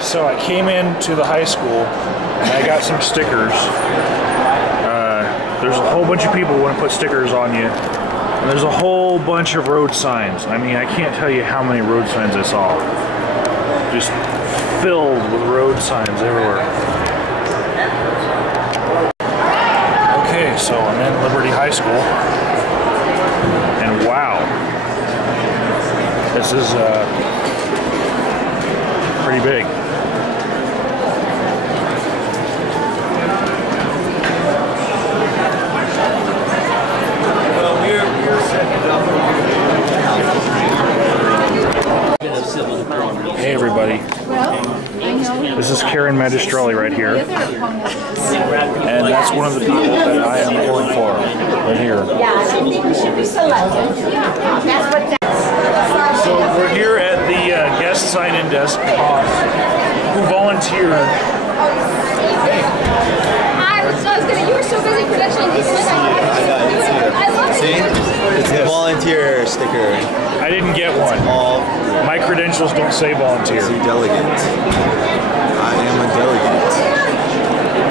So I came into the high school and I got some stickers. There's a whole bunch of people who want to put stickers on you. And there's a whole bunch of road signs. I mean, I can't tell you how many road signs I saw. Just filled with road signs everywhere. Okay, so I'm in Liberty High School. And wow. This is pretty big. Hey everybody, this is Karen Magistrelli right here, and that's one of the people that I am pulling for, right here. Yeah, I think we should be selected. So we're here at the guest sign-in desk, who volunteered. I was gonna, you were so busy credentialing these things. I love it. See? It's the volunteer sticker. I didn't get one. My credentials don't say volunteer. See, delegate. I am a delegate.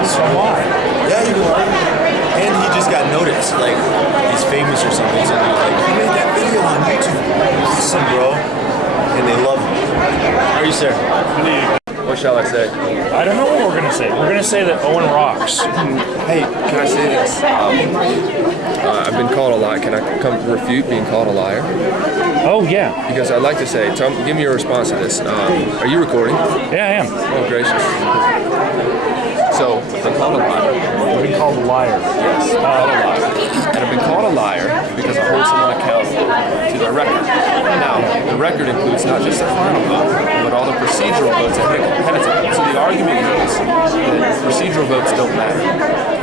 So why? Yeah, you can. And he just got noticed, like he's famous or something. So he's like, you made that video on YouTube. Awesome, bro. And they love him. How are you, sir? What shall I say? I don't know what we're gonna say. We're gonna say that Owen rocks. Hey, can I say this? I've been called a liar. Can I come refute being called a liar? Oh yeah. Because I'd like to say, give me your response to this. Are you recording? Yeah, I am. Oh, gracious. So, I've been called a liar. You've been called a liar. Yes, called a liar. And I've been called a liar because I hold someone accountable to their record. Now, the record includes not just the final vote, but all the procedural votes ahead of time. So the argument is that procedural votes don't matter.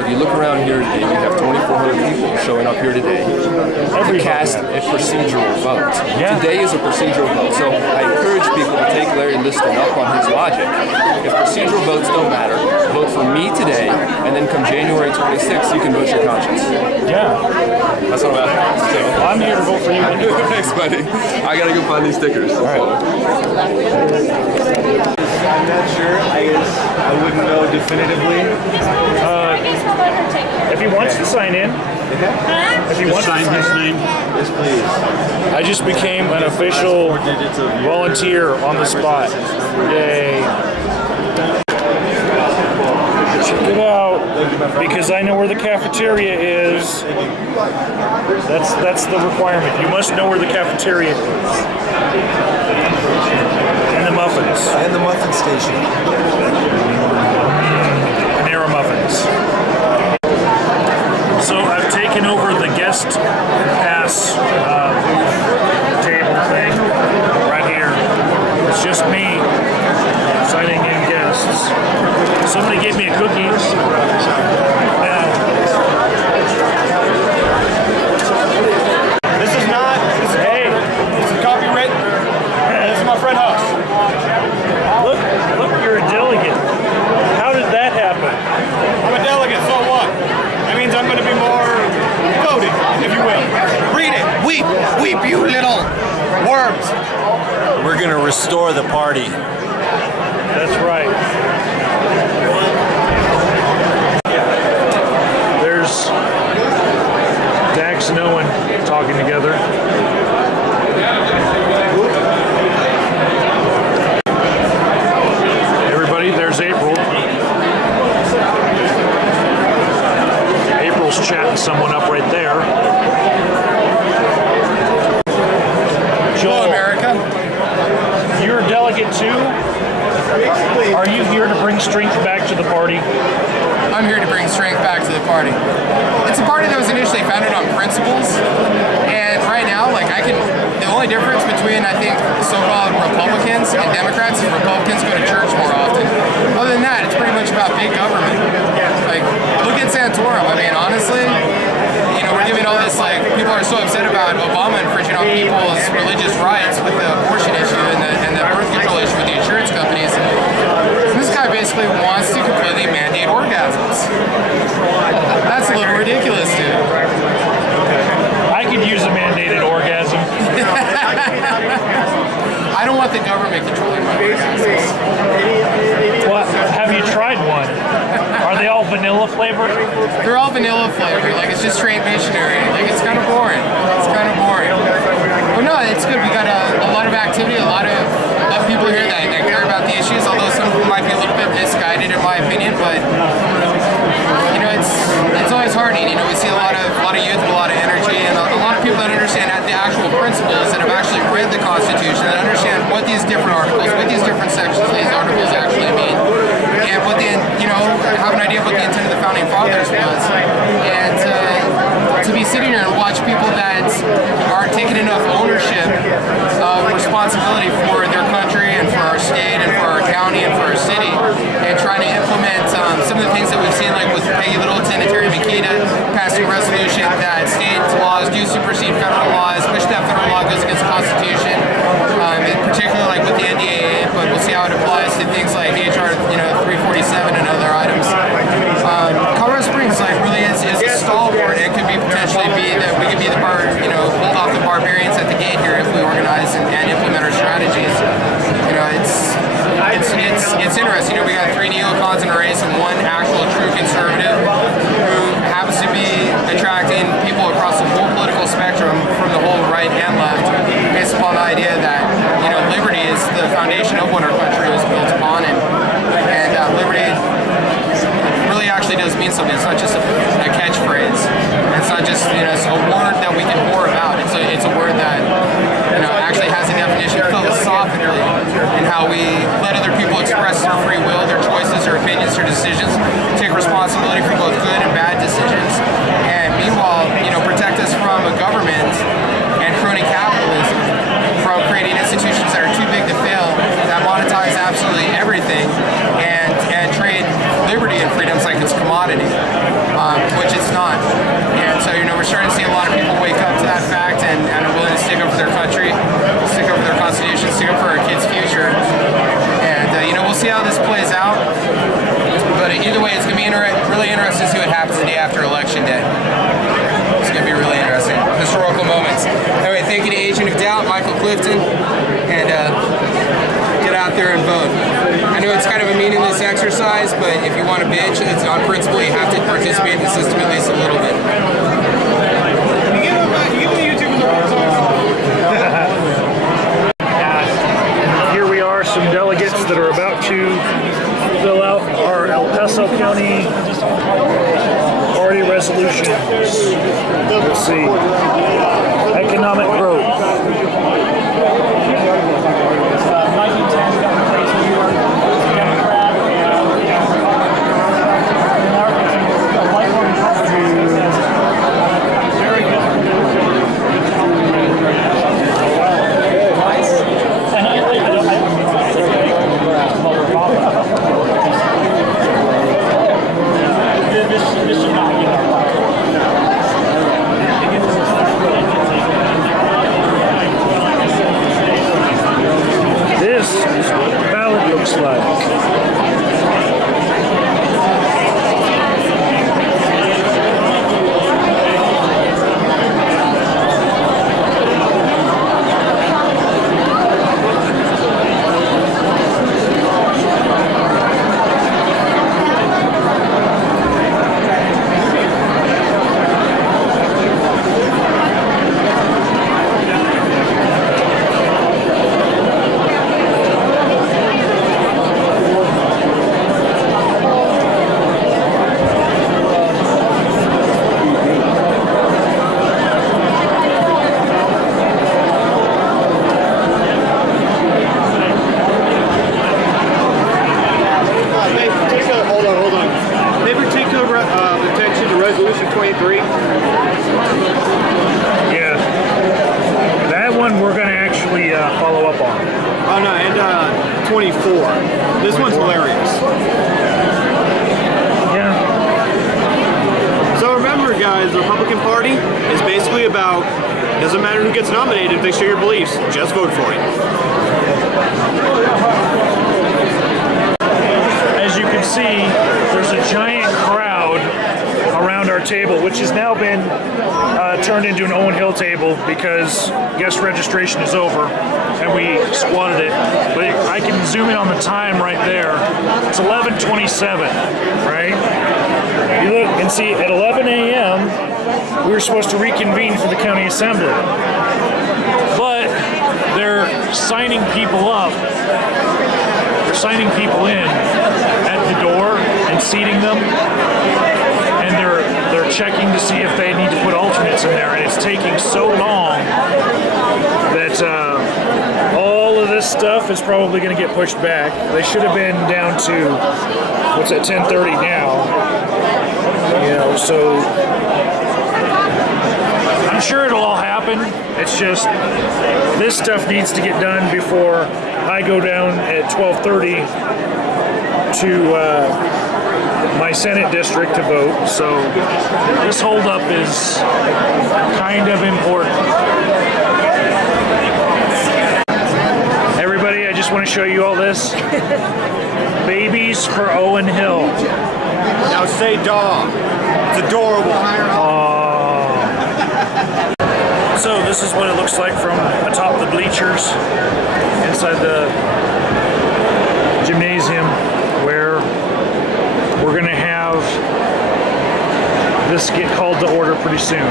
If you look around here today, we have 2,400 people showing up here today to cast a procedural vote. Yeah. Today is a procedural vote. So I encourage people to take Larry Liston up on his logic. If procedural votes don't matter, vote for me today, and then come January 26th, you can vote your conscience. Yeah. That's what I'm asking. So, well, I'm here to vote for you. Thanks, buddy. I gotta go find these stickers. All right. I'm not sure. I wouldn't know definitively. If he wants to sign in, if he wants to sign his name, Yes, please. I just became an official volunteer on the spot. Yay. Check it out, because I know where the cafeteria is. That's the requirement. You must know where the cafeteria is. And the muffins. And the muffin station. Panera muffins. So I've taken over the guest pass table thing right here. It's just me signing in guests. Somebody gave me a cookie. This is copywritten. This is my friend Huss. Look, you're a delegate. How did that happen? I'm a delegate, so what? That means I'm going to be more voting, if you will. Read it. Weep, weep, you little worms. We're going to restore the party. That's right. There's Dax and Owen talking together. Everybody, there's April. April's chatting someone up right there. Hello, America. You're a delegate too? Are you here to bring strength back to the party? I'm here to bring strength back to the party. It's a party that was initially founded on principles, and right now, the only difference between, I think, so-called Republicans and Democrats is Republicans go to church more often. Other than that, it's pretty much about big government. Look at Santorum. I mean, honestly, we're giving all this, people are so upset about Obama infringing on people's religious rights with the abortion issue and the birth control issue with the insurance companies. And this guy basically wants to completely mandate orgasms. That's a little ridiculous, dude. I could use a mandated orgasm. I don't want the government controlling my orgasms. flavor? They're all vanilla flavor. Like, it's just straight missionary. Like, it's kind of boring. It's kind of boring. But no, it's good. We got a lot of activity, a lot of people here that care about the issues, although some people might be a little bit misguided in my opinion, but you know, it's always heartening. You know, we see a lot of youth and a lot of energy and a lot of people that understand the actual principles, that have actually read the Constitution, that understand what these different articles, what these different sections of these articles actually mean, and what the, you know, have an idea of what the intent of the Founding Fathers was. And to be sitting here and watch people that aren't taking enough ownership of responsibility for their country and for our state and for our county and for our city, and trying to implement some of the things that we've seen, like with Peggy Littleton and Terry McKenna passing a resolution that state laws do supersede federal laws, which that federal law goes against the Constitution, in particular like with the NDAA, but we'll see how it applies to things like HR 347 and other items. Colorado Springs like really is a stalwart. It could be potentially be that we could be the hold off the barbarians at the gate here if we organize and implement our strategies. You know, it's interesting. You know, we got 3 neocons in a race and 1 actual true conservative who happens to be attracting people across the whole political spectrum from the whole right and left, based upon the idea that, you know, liberty is the foundation of what our country was built upon, and liberty really actually does mean something. It's not just a catchphrase. It's not just, you know, it's a word that we can whore about. It's a word that, you know, actually has a definition philosophically in how we let other people express their free will, their choices, their opinions, their decisions, take responsibility for both good and bad decisions, and meanwhile, you know, protect us from a government and crony capitalism, from creating institutions that are too big to fail, that monetize absolutely everything, and trade liberty and freedoms like it's commodity, which it's not. And so, you know, we're starting to see a lot of people wake up to that fact and are willing to stick up for their country, stick up for their Constitution, stick up for our kids' future. And, you know, we'll see how this plays out. But either way, it's going to be really interesting to see what happens the day after Election Day. It's going to be really interesting. Historical moments. Anyway, thank you to Agent of Doubt, Michael Clifton, and get out there and vote. I know it's kind of a meaningless exercise, but if you want to bitch, it's on principle, you have to participate in the system at least a little bit. Here we are, some delegates that are about to fill out our El Paso County party resolutions. Let's see. Economic growth. follow up on. Oh no, and 24. This one's hilarious. Yeah. So remember, guys, the Republican Party is basically about, doesn't matter who gets nominated if they share your beliefs, just vote for it. As you can see, there's a giant crowd around our table, which has now been turned into an Owen Hill table because guest registration is over and we squatted it. But I can zoom in on the time right there. It's 11:27, right? You look and see at 11 a.m. we were supposed to reconvene for the county assembly, but they're signing people up. They're signing people in at the door and seating them, and they're checking to see if they need to put alternates in there, and it's taking so long that all of this stuff is probably going to get pushed back. They should have been down to, what's at 10:30 now, you know, so I'm sure it'll all happen. It's just this stuff needs to get done before I go down at 12:30 to my Senate district to vote. So this holdup is kind of important. Everybody, I just want to show you all this. Babies for Owen Hill. Now say dog. It's adorable. So this is what it looks like from atop the bleachers inside the gymnasium, where we're going to have this get called to order pretty soon.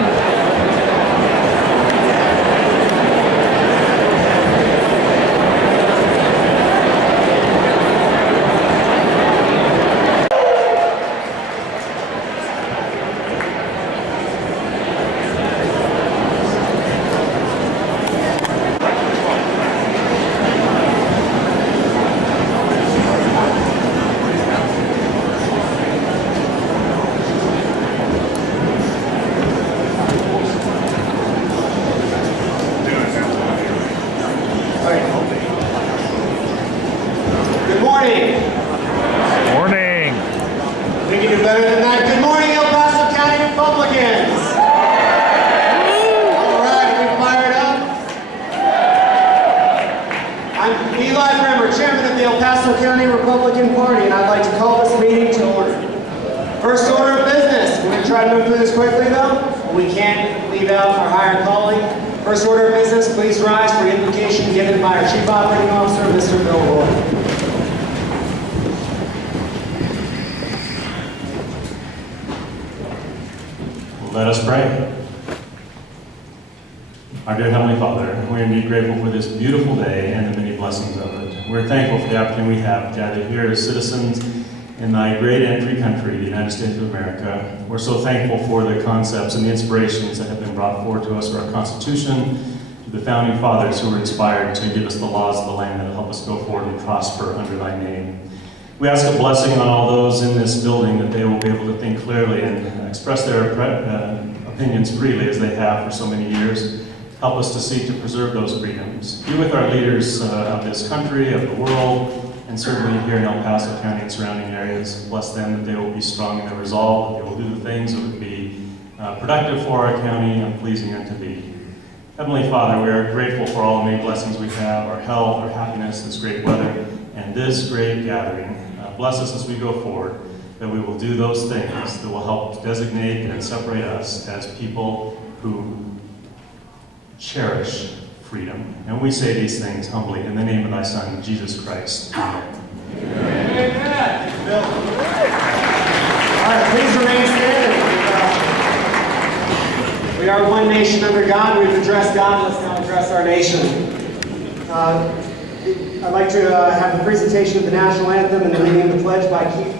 Paso County Republican Party, and I'd like to call this meeting to order. First order of business. We're going to try to move through this quickly, though. We can't leave out our higher calling. First order of business, please rise for invocation given by our Chief Operating Officer, Mr. Bill Roy. Let us pray. Our dear Heavenly Father, we are indeed grateful for this beautiful day and the many blessings of it. We're thankful for the opportunity we have to gather here as citizens in thy great and free country, the United States of America. We're so thankful for the concepts and the inspirations that have been brought forward to us for our Constitution, to the founding fathers who were inspired to give us the laws of the land that will help us go forward and prosper under thy name. We ask a blessing on all those in this building, that they will be able to think clearly and express their opinions freely as they have for so many years. Help us to seek to preserve those freedoms. Be with our leaders of this country, of the world, and certainly here in El Paso County and surrounding areas. Bless them that they will be strong in their resolve, that they will do the things that would be productive for our county and pleasing unto thee. Heavenly Father, we are grateful for all the many blessings we have, our health, our happiness, this great weather, and this great gathering. Bless us as we go forward, that we will do those things that will help designate and separate us as people who cherish freedom. And we say these things humbly in the name of thy Son, Jesus Christ. Amen. Amen. All right, please remain standing. We are one nation under God. We've addressed God. Let's now address our nation. I'd like to have the presentation of the national anthem and the reading of the pledge by Keith.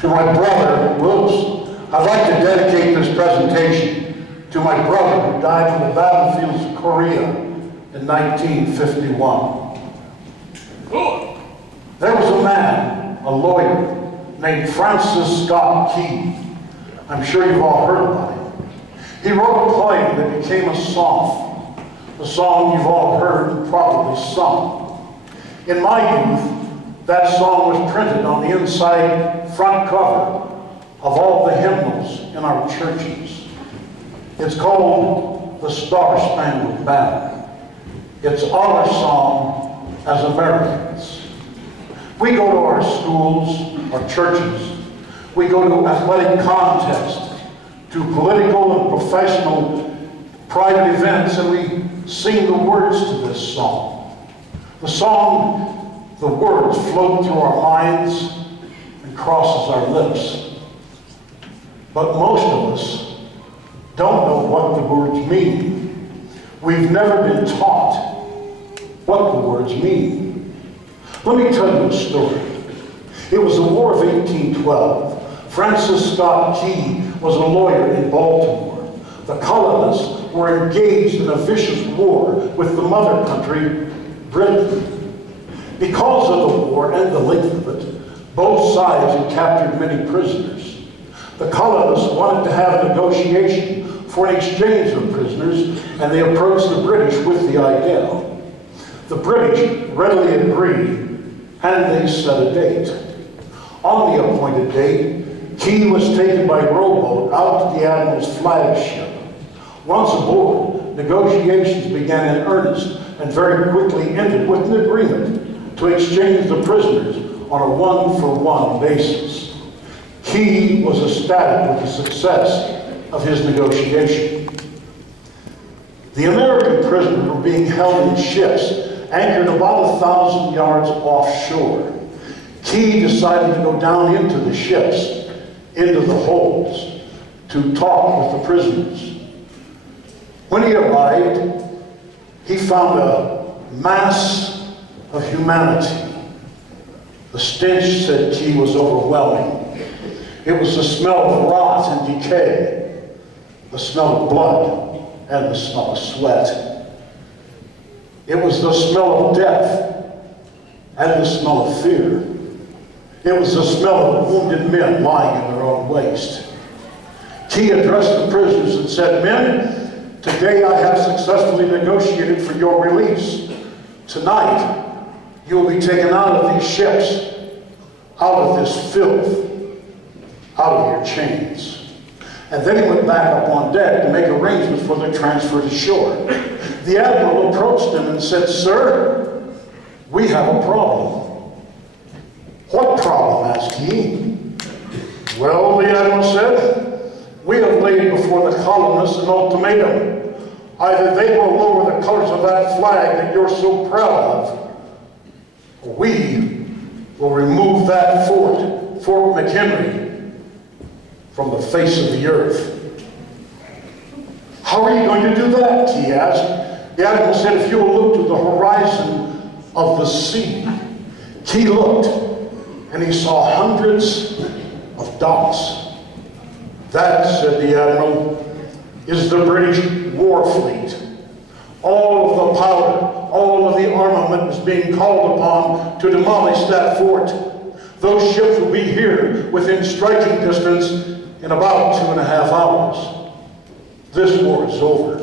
To my brother, I'd like to dedicate this presentation to my brother who died on the battlefields of Korea in 1951. There was a man, a lawyer, named Francis Scott Key. I'm sure you've all heard about him. He wrote a play that became a song you've all heard and probably sung. In my youth, that song was printed on the inside front cover of all the hymnals in our churches. It's called The Star-Spangled Banner. It's our song as Americans. We go to our schools, our churches. We go to athletic contests, to political and professional private events, and we sing the words to this song. The song, the words float through our minds and crosses our lips. But most of us don't know what the words mean. We've never been taught what the words mean. Let me tell you a story. It was the War of 1812. Francis Scott Key was a lawyer in Baltimore. The colonists were engaged in a vicious war with the mother country, Britain. Because of the war and the length of it, both sides had captured many prisoners. The colonists wanted to have a negotiation for an exchange of prisoners, and they approached the British with the idea. The British readily agreed, and they set a date. On the appointed date, Key was taken by rowboat out to the Admiral's flagship. Once aboard, negotiations began in earnest and very quickly ended with an agreement to exchange the prisoners on a one-for-one basis. Key was ecstatic with the success of his negotiation. The American prisoners were being held in ships anchored about 1,000 yards offshore. Key decided to go down into the ships, into the holds, to talk with the prisoners. When he arrived, he found a mass of humanity. The stench, said Key, was overwhelming. It was the smell of rot and decay, the smell of blood, and the smell of sweat. It was the smell of death and the smell of fear. It was the smell of wounded men lying in their own waste. Key addressed the prisoners and said, "Men, today I have successfully negotiated for your release. Tonight, you will be taken out of these ships, out of this filth, out of your chains." And then he went back up on deck to make arrangements for their transfer to shore. The Admiral approached him and said, "Sir, we have a problem." "What problem?" asked he. "Well," the Admiral said, "we have laid before the colonists an ultimatum. Either they will lower the colors of that flag that you're so proud of, or we will remove that fort, Fort McHenry, from the face of the earth." "How are you going to do that?" Key asked. The Admiral said, "If you will look to the horizon of the sea." Key looked, and he saw hundreds of dots. "That," said the Admiral, "is the British war fleet. All of the powder, all of the armament is being called upon to demolish that fort. Those ships will be here within striking distance in about 2.5 hours. This war is over.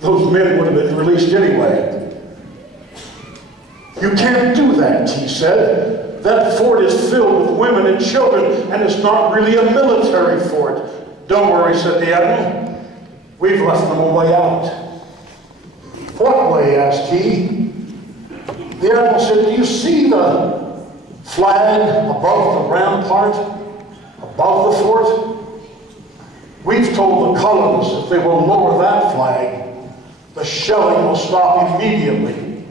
Those men would have been released anyway." "You can't do that," Key said. "That fort is filled with women and children, and it's not really a military fort." "Don't worry," said the Admiral. "We've left them a way out." "What way?" asked Key. The Admiral said, "Do you see the flag above the rampart, above the fort? We've told the colonists if they will lower that flag, the shelling will stop immediately.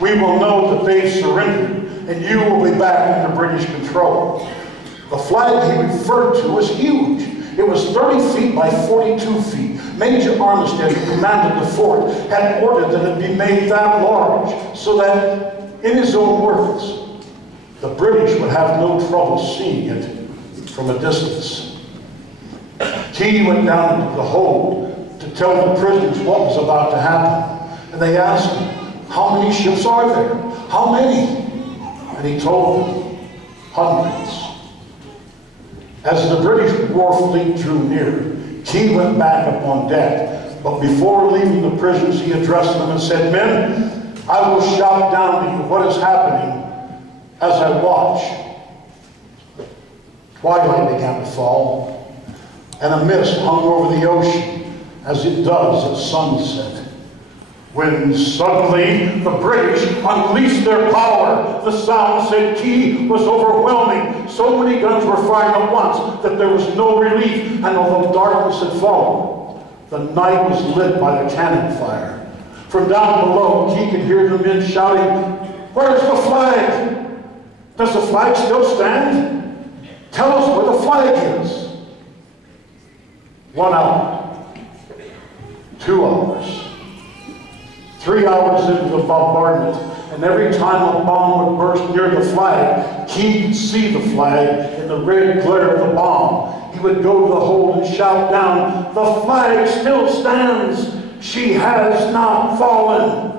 We will know that they've surrendered, and you will be back under British control." The flag he referred to was huge. It was 30 feet by 42 feet. Major Armistead, who commanded the fort, had ordered that it be made that large, so that, in his own words, the British would have no trouble seeing it from a distance. Key went down into the hold to tell the prisoners what was about to happen. And they asked him, "How many ships are there? How many?" And he told them, "Hundreds." As the British war fleet drew near, Key went back up on deck. But before leaving the prisoners, he addressed them and said, "Men, I will shout down to you what is happening as I watch." Twilight began to fall, and a mist hung over the ocean as it does at sunset. When suddenly the British unleashed their power. The sound, said Key, was overwhelming. So many guns were firing at once that there was no relief, and although darkness had fallen, the night was lit by the cannon fire. From down below, Key could hear the men shouting, Where's the flag? Does the flag still stand? Tell us where the flag is. 1 hour, 2 hours, 3 hours into the bombardment, and every time a bomb would burst near the flag, Key could see the flag in the red glare of the bomb. He would go to the hole and shout down, "The flag still stands! She has not fallen!"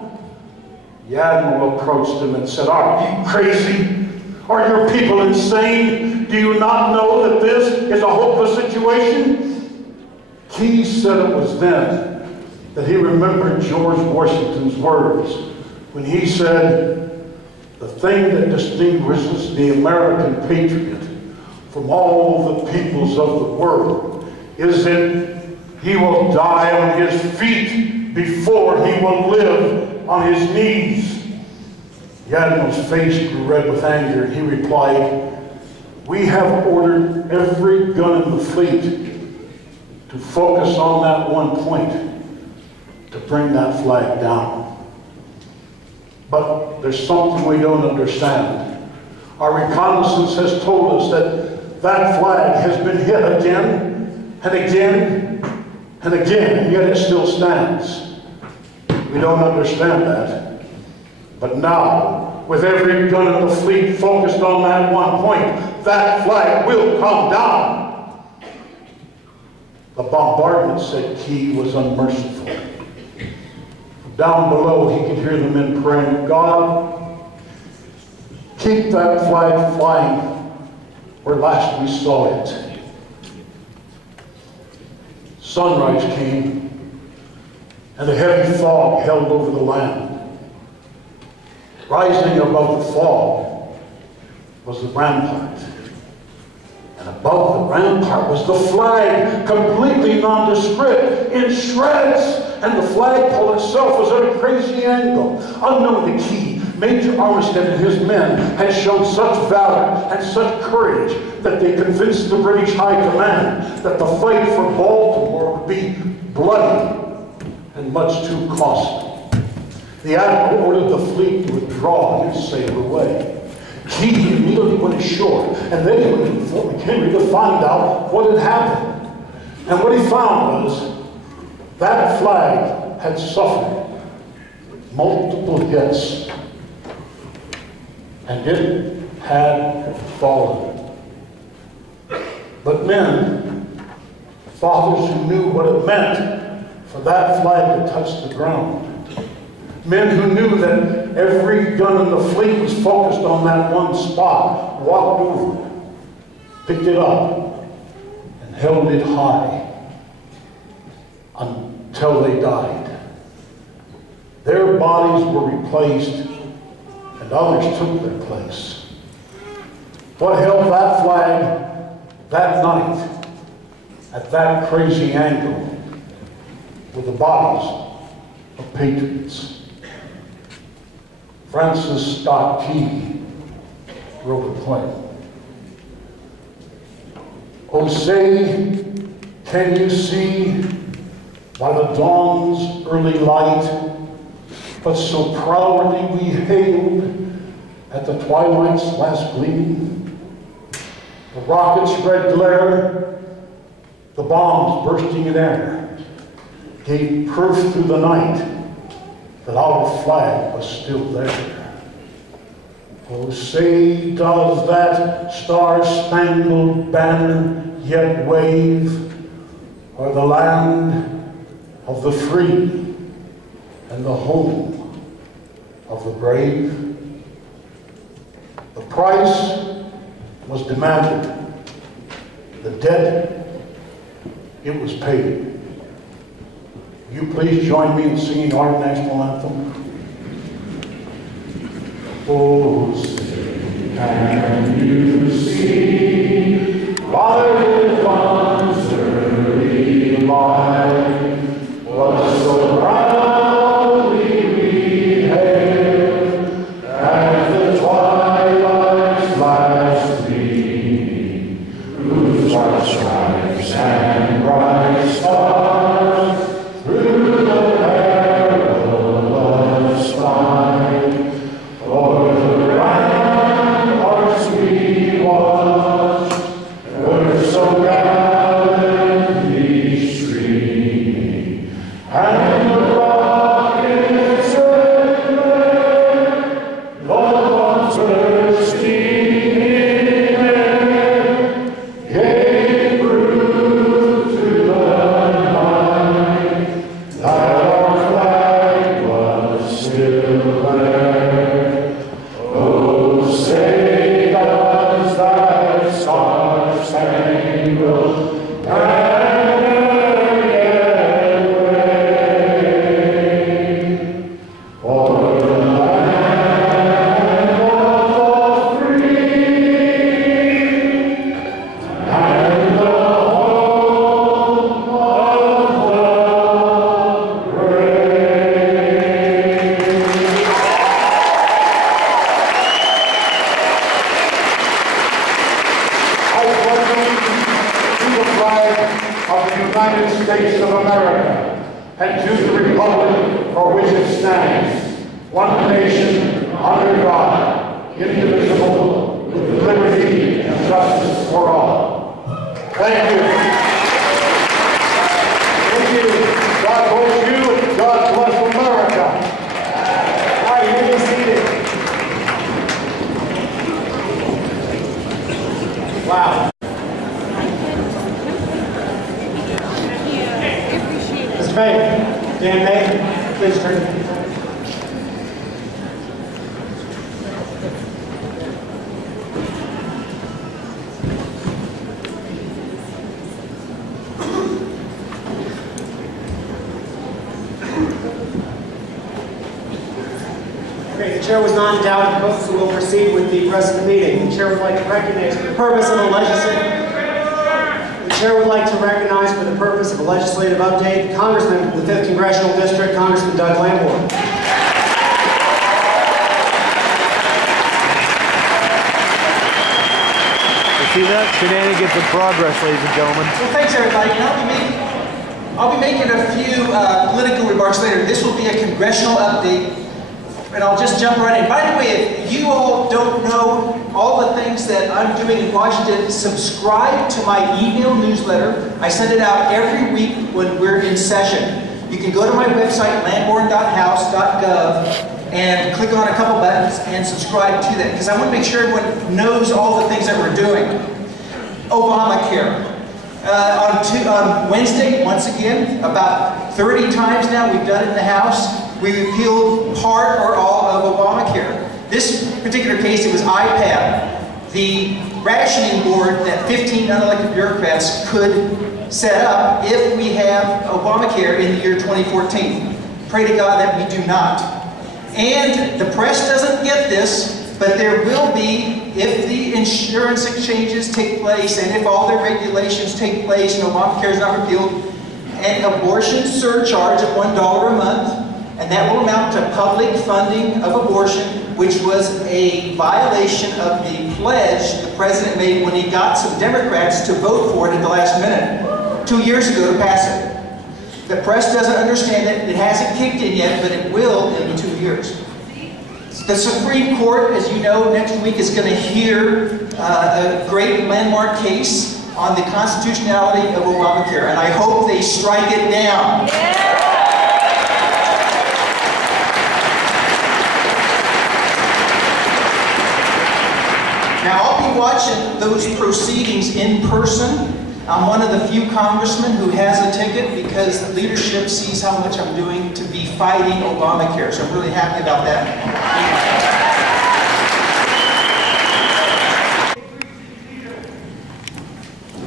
The admiral approached him and said, "Are you crazy? Are your people insane? Do you not know that this is a hopeless situation?" Key said it was then that he remembered George Washington's words when he said, "The thing that distinguishes the American patriot from all the peoples of the world is that he will die on his feet before he will live on his knees." The admiral's face grew red with anger, and he replied, "We have ordered every gun in the fleet to focus on that one point, to bring that flag down. But there's something we don't understand. Our reconnaissance has told us that that flag has been hit again and again and again, and yet it still stands. We don't understand that. But now, with every gun in the fleet focused on that one point, that flag will come down." The bombardment, said Key, was unmerciful. Down below, he could hear the men praying, "God, keep that flag flying where last we saw it." Sunrise came, and a heavy fog held over the land. Rising above the fog was the rampart. And above the rampart was the flag, completely nondescript, in shreds. And the flagpole itself was at a crazy angle. Unknown to Key, Major Armistead and his men had shown such valor and such courage that they convinced the British High Command that the fight for Baltimore would be bloody and much too costly. The admiral ordered the fleet to withdraw and sail away. Key immediately went ashore, and then he went to Fort McHenry to find out what had happened. And what he found was that flag had suffered multiple hits, and it had fallen. But men, fathers who knew what it meant for that flag to touch the ground, men who knew that every gun in the fleet was focused on that one spot, walked over it, picked it up, and held it high until they died. Their bodies were replaced, and others took their place. What held that flag that night at that crazy angle were the bodies of patriots. Francis Scott Key wrote a poem. "Oh, say, can you see by the dawn's early light, but so proudly we hailed at the twilight's last gleaming, the rocket's red glare, the bombs bursting in air, gave proof through the night that our flag was still there. Oh, say, does that star-spangled banner yet wave o'er the land of the free and the home of the brave?" The price was demanded. The debt, it was paid. Will you please join me in singing our national anthem? Oh, say, can you see by the dawn's early light what so proudly we hailed at the twilight's last gleaming, whose white stripes and bright stars through the perilous fight, for And the rocket circular, Lord thirsty in air, gave proof to the night that our flag was still there. Oh, say does that star-spangled banner yet wave o'er the land of the free and the home of the brave. I pledge allegiance to the flag of the United States of America and to the republic for which it stands, one nation, under God, indivisible, with liberty and justice for all. Thank you. Thank you. God bless you and God bless America. All right, you may be seated. Wow. Mr. May, Dan May, please turn. Okay, the chair was not endowed with votes, so we'll proceed with the rest of the meeting. The chair would like to recognize for the purpose of the legislative. The chair would like to recognize for the purpose of a legislative update, Congressman from the 5th Congressional District, Congressman Doug Lamborn. See that? Shenanigans in progress, ladies and gentlemen. Well, thanks everybody. And I'll be making a few political remarks later. This will be a congressional update, and I'll just jump right in. By the way, if you all don't know all the things that I'm doing in Washington, subscribe to my email newsletter. I send it out every week when we're in session. You can go to my website, lamborn.house.gov, and click on a couple buttons and subscribe to that, because I want to make sure everyone knows all the things that we're doing. Obamacare. On Wednesday, once again, about 30 times now we've done it in the House, we repealed part or all of Obamacare. This particular case, it was IPAB, the rationing board that 15 unelected bureaucrats could set up if we have Obamacare in the year 2014. Pray to God that we do not. And the press doesn't get this, but there will be, if the insurance exchanges take place and if all their regulations take place and Obamacare is not repealed, an abortion surcharge of $1 a month, and that will amount to public funding of abortion, which was a violation of the pledge the president made when he got some Democrats to vote for it at the last minute 2 years ago to pass it. The press doesn't understand it. It hasn't kicked in yet, but it will in 2 years. The Supreme Court, as you know, next week is going to hear a great landmark case on the constitutionality of Obamacare, and I hope they strike it down. Now, I'll be watching those proceedings in person. I'm one of the few congressmen who has a ticket because leadership sees how much I'm doing to be fighting Obamacare, so I'm really happy about that.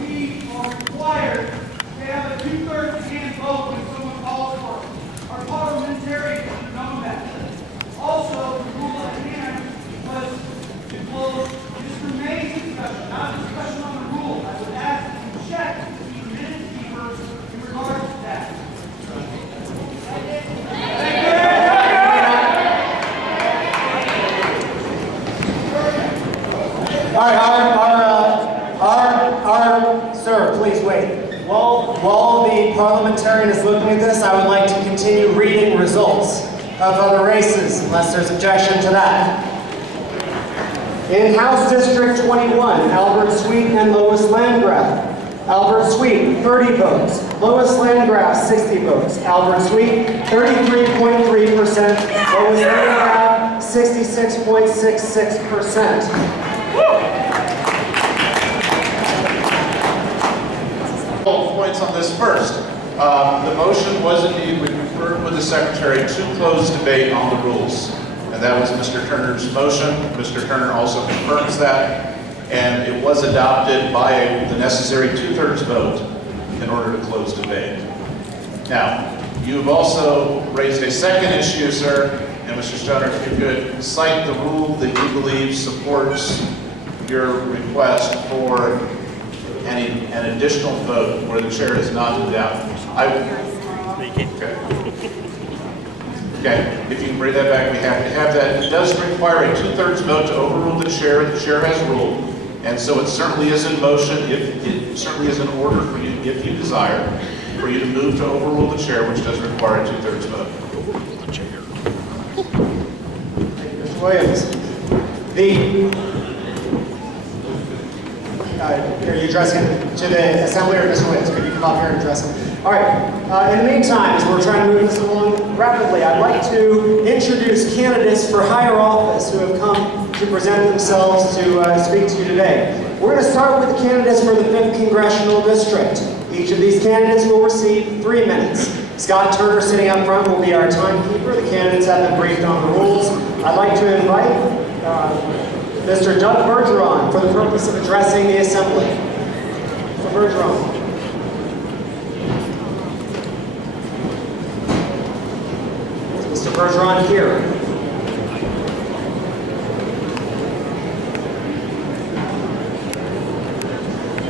We are required to have a 2/3 hand vote when someone calls for it. Our parliamentarians should know that. Also, the rule at hand was to close this remains discussion, not discussion on the rule. I would ask that you check the minute keepers in regards to that. All right, sir, please wait. While the parliamentarian is looking at this, I would like to continue reading results of other races, unless there's objection to that. In House District 21, Albert Sweet and Lois Landgraf Albert Sweet, 30 votes. Lois Landgraf, 60 votes. Albert Sweet, 33.3%. Lois Landgraf, 66.66%. Points on this first. The motion was indeed, we conferred with the Secretary to close debate on the rules. And that was Mr. Turner's motion. Mr. Turner also confirms that. And it was adopted by the necessary 2/3 vote in order to close debate. Now, you've also raised a second issue, sir, and Mr. Stoner, if you could cite the rule that you believe supports your request for an additional vote where the chair is not in doubt. Okay, if you can bring that back, we have to have that. It does require a 2/3 vote to overrule the chair. The chair has ruled. And so it certainly is in motion, it certainly is in order for you, if you desire, for you to move to overrule the chair, which does require a 2/3 vote. Mr. Williams, are you addressing to the Assembly or Mr. Williams? Could you come up here and address him? All right, in the meantime, as we're trying to move this along rapidly, I'd like to introduce candidates for higher office who have come to present themselves to speak to you today. We're going to start with the candidates for the 5th Congressional District. Each of these candidates will receive 3 minutes. Scott Turner, sitting up front, will be our timekeeper. The candidates have been briefed on the rules. I'd like to invite Mr. Doug Bergeron for the purpose of addressing the Assembly. Mr. Bergeron. Mr. Bergeron here.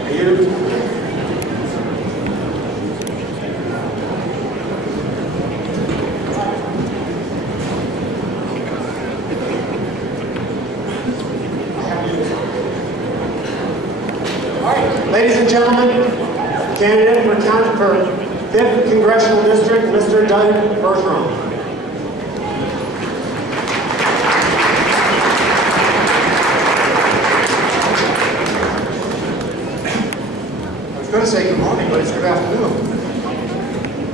Are you? Ladies and gentlemen, candidate for 5th Congressional District, Mr. Doug Bergeron. I was going to say good morning, but it's good afternoon.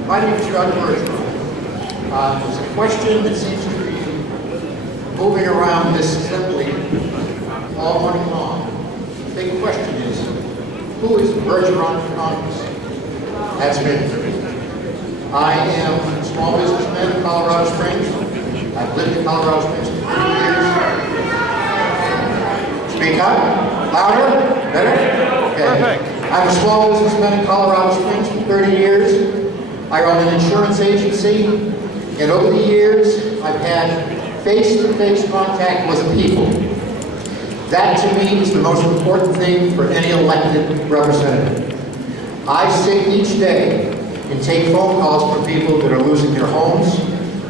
My name is Doug Bergeron. There's a question that seems to be moving around this assembly all morning long. The big question is, who is Bergeron for Congress? That's me. I am a small businessman in Colorado Springs. I've lived in Colorado Springs for 30 years. Speak up. Louder? Better? Okay. Perfect. I'm a small businessman in Colorado Springs for 30 years. I run an insurance agency, and over the years, I've had face-to-face contact with people. That, to me, is the most important thing for any elected representative. I sit each day and take phone calls from people that are losing their homes,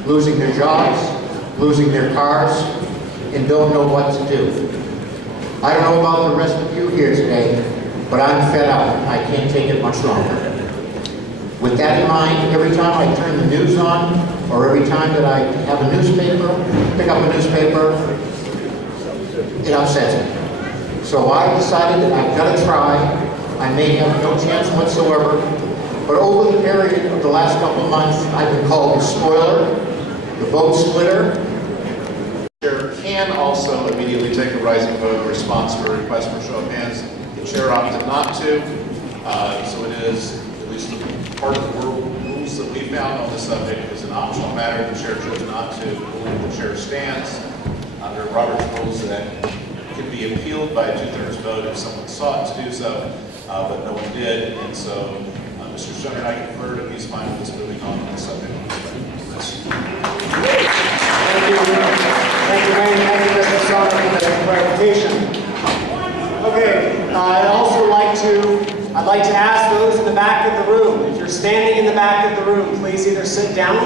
losing their jobs, losing their cars, and don't know what to do. I don't know about the rest of you here today, but I'm fed up. I can't take it much longer. With that in mind, every time I turn the news on, or every time that I have a newspaper, pick up a newspaper, it upsets me. So I decided that I've got to try. I may have no chance whatsoever, but over the period of the last couple of months, I've been called the spoiler, the vote splitter. The chair can also immediately take a rising vote in response to a request for show of hands. The chair opted not to, so it is, at least part of the rules that we found on the subject, is an optional matter. The chair chose not to. The chair stands under Robert's rules that can be appealed by a 2/3 vote if someone sought to do so, but no one did, and so Mr. Stoner and I conferred, and he's fine with us moving on the subject. Thank you, Mr. Stoner, for that clarification. Okay, I'd like to ask those in the back of the room, if you're standing in the back of the room, please either sit down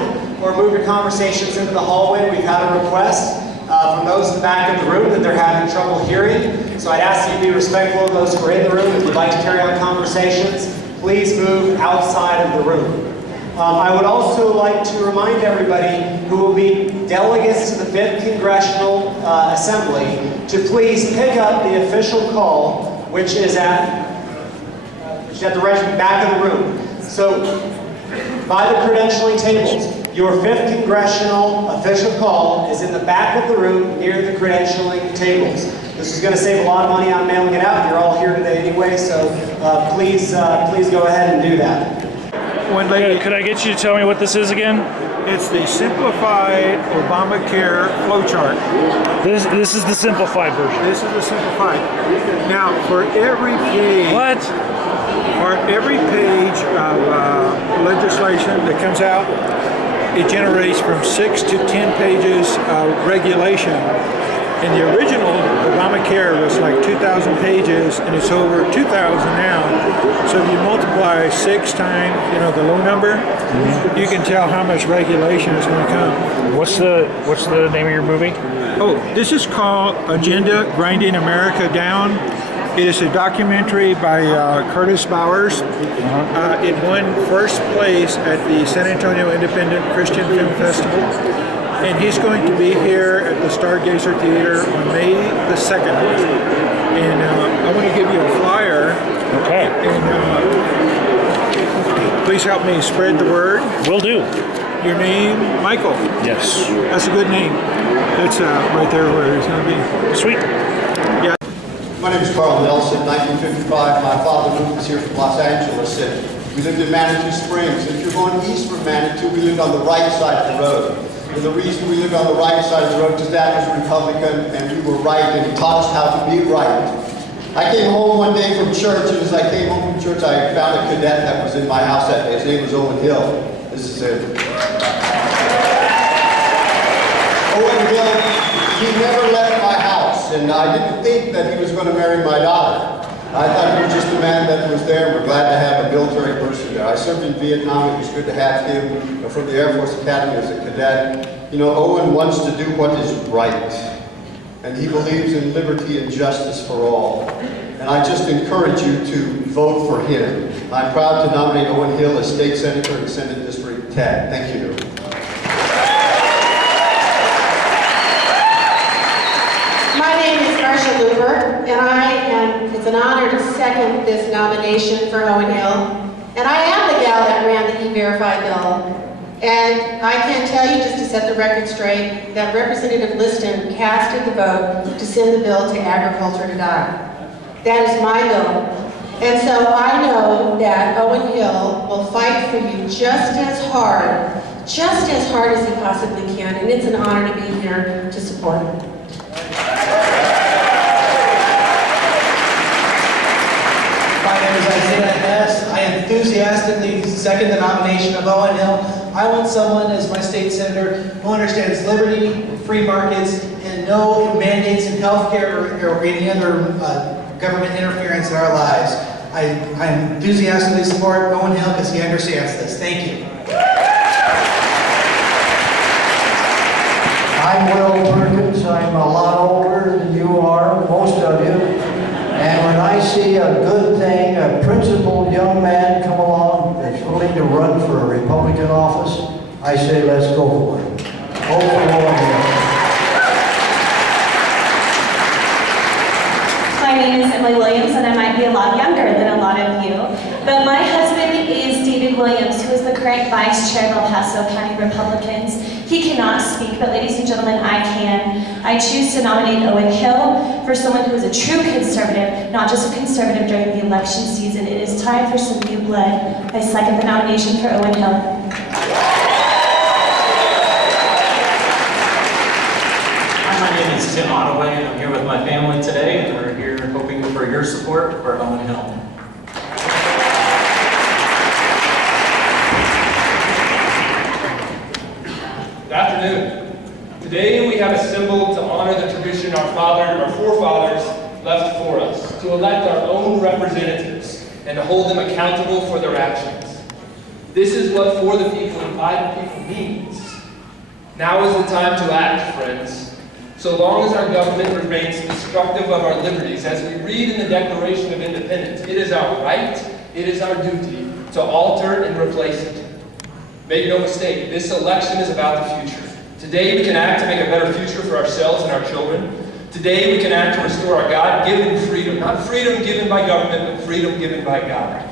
or move your conversations into the hallway. We've had a request from those in the back of the room that they're having trouble hearing. So I'd ask you to be respectful of those who are in the room. If you'd like to carry on conversations, please move outside of the room. I would also like to remind everybody who will be delegates to the 5th Congressional Assembly to please pick up the official call, which is at She's at the back of the room. So, by the credentialing tables, your 5th congressional official call is in the back of the room near the credentialing tables. This is going to save a lot of money on mailing it out. You're all here today anyway, so please go ahead and do that. Could I get you to tell me what this is again? It's the simplified Obamacare Flowchart. This is the simplified version. This is the simplified. Now, for every page... What? For every page of legislation that comes out, it generates from 6 to 10 pages of regulation. And the original Obamacare was like 2,000 pages, and it's over 2,000 now. So if you multiply 6 times, the low number, you can tell how much regulation is going to come. What's the name of your movie? Oh, this is called Agenda: Grinding America Down. It is a documentary by Curtis Bowers. It won first place at the San Antonio Independent Christian Film Festival. And he's going to be here at the Stargazer Theater on May the 2nd. And I want to give you a flyer. Okay. And please help me spread the word. Will do. Your name, Michael? Yes. That's a good name. That's right there where it's going to be. Sweet. Yeah. My name is Carl Nelson. 1955, my father moved us here from Los Angeles. And we lived in Manitou Springs. If you're going east from Manitou, we lived on the right side of the road. And the reason we lived on the right side of the road is Dad was a Republican and we were right, and he taught us how to be right. I came home one day from church, and as I came home from church, I found a cadet that was in my house that day. His name was Owen Hill. This is him. Owen Hill, he never left my house, and I didn't think that he was going to marry my daughter. I thought he was just a man that was there. We're glad to have a military person there. I served in Vietnam. It was good to have him from the Air Force Academy as a cadet. Owen wants to do what is right. And he believes in liberty and justice for all. And I just encourage you to vote for him. I'm proud to nominate Owen Hill as State Senator in Senate District 10. Thank you. My name is Marcia Luber, and it's an honor to second this nomination for Owen Hill. And I am the gal that ran the E-Verify bill. And I can tell you, just to set the record straight, that Representative Liston casted the vote to send the bill to agriculture to die. That is my bill. And so I know that Owen Hill will fight for you just as hard as he possibly can. And it's an honor to be here to support him. My name is Isaiah Hess. I enthusiastically second the nomination of Owen Hill. I want someone as my state senator who understands liberty, free markets, and no mandates in healthcare or any other government interference in our lives. I enthusiastically support Owen Hill because he understands this. Thank you. I'm Will Perkins. I'm a lot older than you are, most of you. And when I see a good thing, a principled young man come along that's willing to run for a Republican office, I say let's go for it. Vote for Owen Hill. My name is Emily Williams, and I might be a lot younger than a lot of you. But my husband is David Williams, who is the current vice chair of El Paso County Republicans. He cannot speak, but ladies and gentlemen, I can. I choose to nominate Owen Hill for someone who is a true conservative, not just a conservative during the election season. It is time for some new blood. I second the nomination for Owen Hill. Hi, my name is Tim Ottaway, and I'm here with my family today, and we're here hoping for your support for Owen Hill. Good afternoon. Today we have assembled to honor the tradition our forefathers left for us, to elect our own representatives and to hold them accountable for their actions. This is what for the people and by the people means. Now is the time to act, friends. So long as our government remains destructive of our liberties, as we read in the Declaration of Independence, it is our right, it is our duty to alter and replace it. Make no mistake, this election is about the future. Today we can act to make a better future for ourselves and our children. Today we can act to restore our God-given freedom, not freedom given by government, but freedom given by God.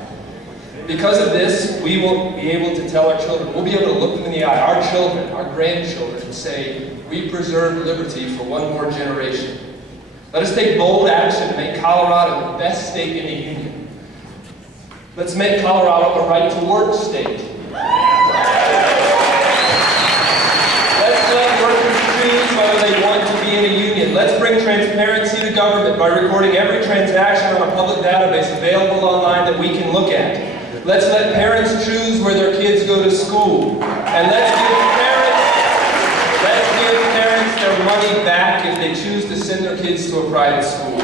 Because of this, we will be able to tell our children, we'll be able to look them in the eye, our children, our grandchildren, and say, we preserve liberty for one more generation. Let us take bold action to make Colorado the best state in the union. Let's make Colorado a right-to-work state. Let's let workers choose whether they want to be in a union. Let's bring transparency to government by recording every transaction on a public database available online that we can look at. Let's let parents choose where their kids go to school. And let's give parents their money back if they choose to send their kids to a private school.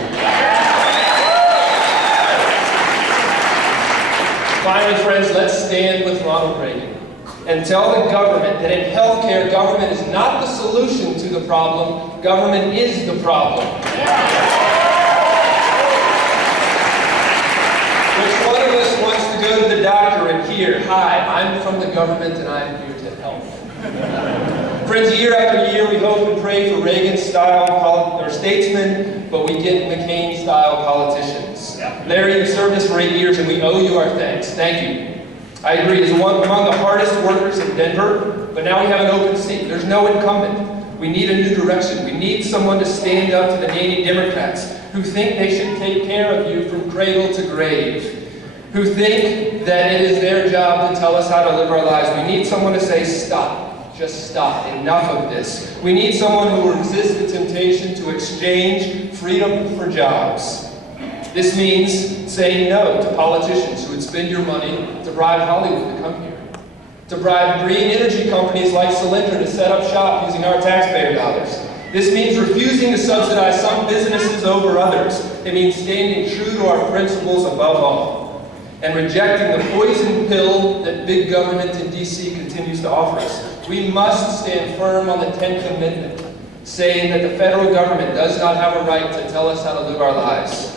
Finally, friends, let's stand with Ronald Reagan and tell the government that in healthcare, government is not the solution to the problem, government is the problem. Which one of us wants to go to the doctor and hear, hi, I'm from the government and I'm here to help. Friends, year after year we hope and pray for Reagan-style statesmen, but we get McCain-style politicians. Larry, you served us for 8 years and we owe you our thanks. Thank you. I agree, he's among the hardest workers in Denver, but now we have an open seat. There's no incumbent. We need a new direction. We need someone to stand up to the Nanny Democrats who think they should take care of you from cradle to grave, who think that it is their job to tell us how to live our lives. We need someone to say, stop. Just stop. Enough of this. We need someone who will resist the temptation to exchange freedom for jobs. This means saying no to politicians who would spend your money to bribe Hollywood to come here, to bribe green energy companies like Cylinder to set up shop using our taxpayer dollars. This means refusing to subsidize some businesses over others. It means standing true to our principles above all, and rejecting the poison pill that big government in D.C. continues to offer us. We must stand firm on the 10th Amendment, saying that the federal government does not have a right to tell us how to live our lives.